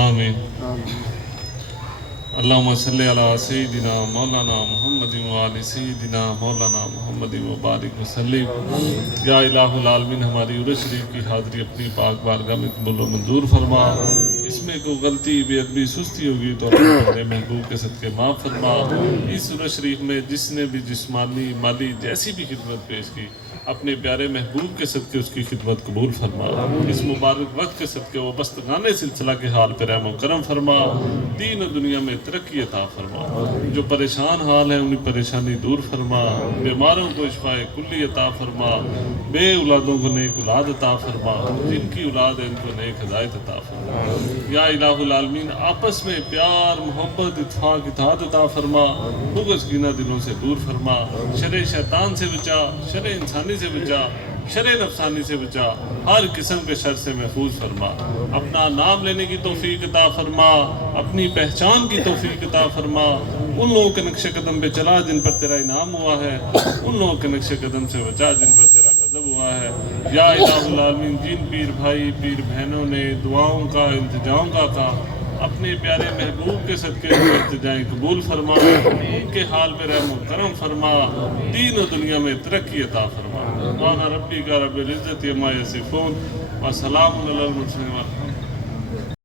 آمین۔ اللہم صلی علی سیدنا مولانا محمد وعلی سیدنا مولانا محمد وبارک وسلم۔ یا الہ العالمین، ہماری عرس شریف کی حاضری اپنی پاک بارگاہ میں قبول و منظور فرما۔ اس میں کوئی غلطی بے ادبی سستی ہوگی تو اپنے محبوب کے صدقے معاف فرما۔ اس عرس شریف میں جس نے بھی جسمانی مالی جیسی بھی خدمت پیش کی، اپنے پیارے محبوب کے صدقے اس کی خدمت قبول فرما۔ اس مبارک وقت کے صدقے وہ بستگان سلسلہ کے حال پر رحم و کرم فرما، دین و دنیا میں ترقی عطا فرما۔ جو پریشان حال ہیں انہیں پریشانی دور فرما، بیماروں کو شفاء کلی عطا فرما، بے اولادوں کو نیک اولاد عطا فرما، جن کی اولاد ہے ان کو نیک ہدایت عطا فرما۔ یا الہ العالمین، آپس میں پیار محبت اتفاق اتحاد عطا فرما، بغض کینہ دلوں سے دور فرما، شر شیطان سے بچا، شر انسانی سے بچا، شر نفسانی سے بچا، ہر قسم کے شر سے محفوظ فرما۔ اپنا نام لینے کی توفیق عطا فرما، اپنی پہچان کی توفیق عطا فرما۔ ان لوگوں کے نقش قدم پہ چلا جن پر تیرا انعام ہوا ہے، ان لوگوں کے نقش قدم سے بچا جن پر تیرا غضب ہوا ہے۔ یا الہ العالمین، جن پیر بھائی پیر بہنوں نے دعاؤں کا التجاؤں کا اپنے پیارے محبوب کے صدقے التجائیں قبول فرما، ان کے حال میں رحم و کرم فرما، دین و دنیا میں ترقی عطا فرما۔ سبحان ربک رب العزت عما یصفون وسلام علی المرسلین۔